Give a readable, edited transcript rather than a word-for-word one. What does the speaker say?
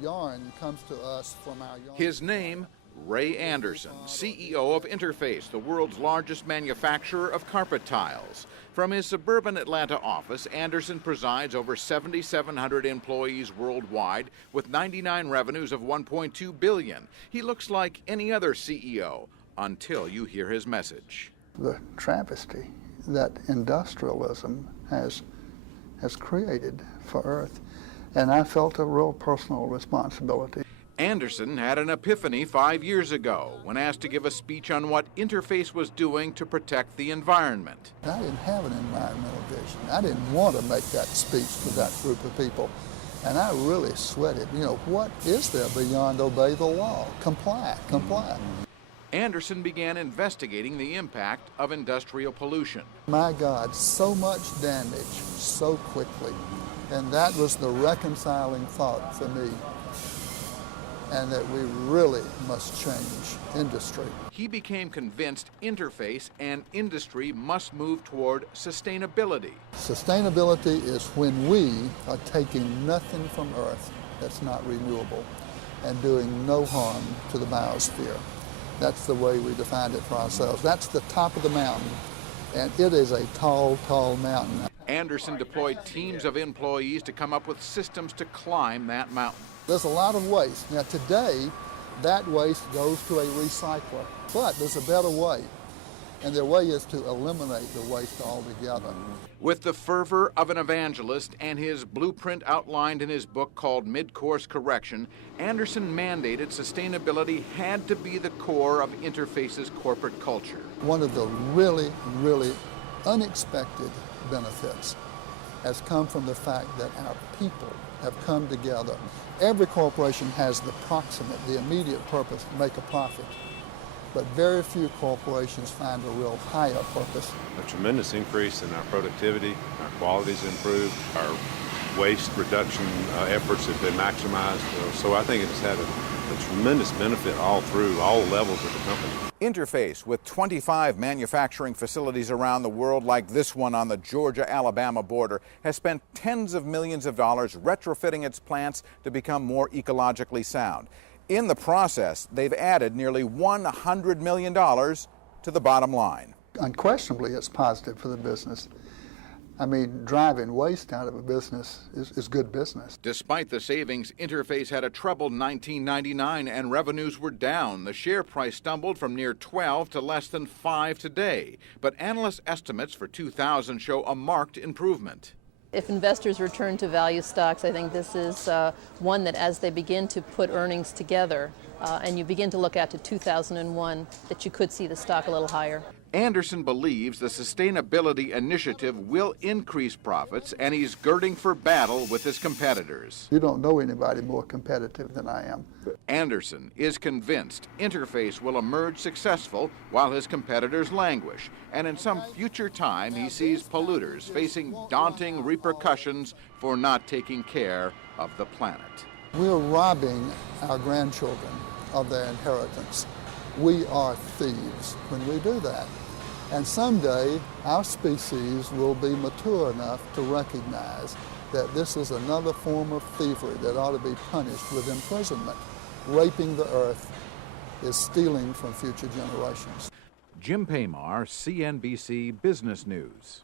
yarn comes to us from our yarn. His name, Ray Anderson, CEO of Interface, the world's largest manufacturer of carpet tiles. From his suburban Atlanta office, Anderson presides over 7,700 employees worldwide with 99 revenues of $1.2 billion. He looks like any other CEO until you hear his message. The travesty that industrialism has created for Earth, and I felt a real personal responsibility. Anderson had an epiphany 5 years ago when asked to give a speech on what Interface was doing to protect the environment. I didn't have an environmental vision. I didn't want to make that speech to that group of people. And I really sweated. You know, what is there beyond obey the law? Comply. Anderson began investigating the impact of industrial pollution. My God, so much damage so quickly. And that was the reconciling thought for me. And that we really must change industry. He became convinced Interface and industry must move toward sustainability. Sustainability is when we are taking nothing from Earth that's not renewable and doing no harm to the biosphere. That's the way we defined it for ourselves. That's the top of the mountain, and it is a tall, tall mountain. Anderson deployed teams of employees to come up with systems to climb that mountain. There's a lot of waste. Now today, that waste goes to a recycler, but there's a better way. And the way is to eliminate the waste altogether. With the fervor of an evangelist and his blueprint outlined in his book called Mid-Course Correction, Anderson mandated sustainability had to be the core of Interface's corporate culture. One of the really, really unexpected benefits has come from the fact that our people have come together. Every corporation has the proximate, the immediate purpose to make a profit. But very few corporations find a real higher purpose. A tremendous increase in our productivity, our quality's improved, our waste reduction efforts have been maximized. So I think it's had a tremendous benefit all through all levels of the company. Interface, with 25 manufacturing facilities around the world like this one on the Georgia-Alabama border, has spent tens of millions of dollars retrofitting its plants to become more ecologically sound. In the process, they've added nearly $100 million to the bottom line. Unquestionably, it's positive for the business. I mean, driving waste out of a business is good business. Despite the savings, Interface had a troubled 1999 and revenues were down. The share price stumbled from near 12 to less than 5 today. But analyst estimates for 2000 show a marked improvement. If investors return to value stocks, I think this is one that as they begin to put earnings together and you begin to look out to 2001, that you could see the stock a little higher. Anderson believes the sustainability initiative will increase profits, and he's girding for battle with his competitors. You don't know anybody more competitive than I am. Anderson is convinced Interface will emerge successful while his competitors languish, and in some future time he sees polluters facing daunting repercussions for not taking care of the planet. We're robbing our grandchildren of their inheritance. We are thieves when we do that. And someday our species will be mature enough to recognize that this is another form of thievery that ought to be punished with imprisonment. Raping the earth is stealing from future generations. Jim Paymar, CNBC Business News.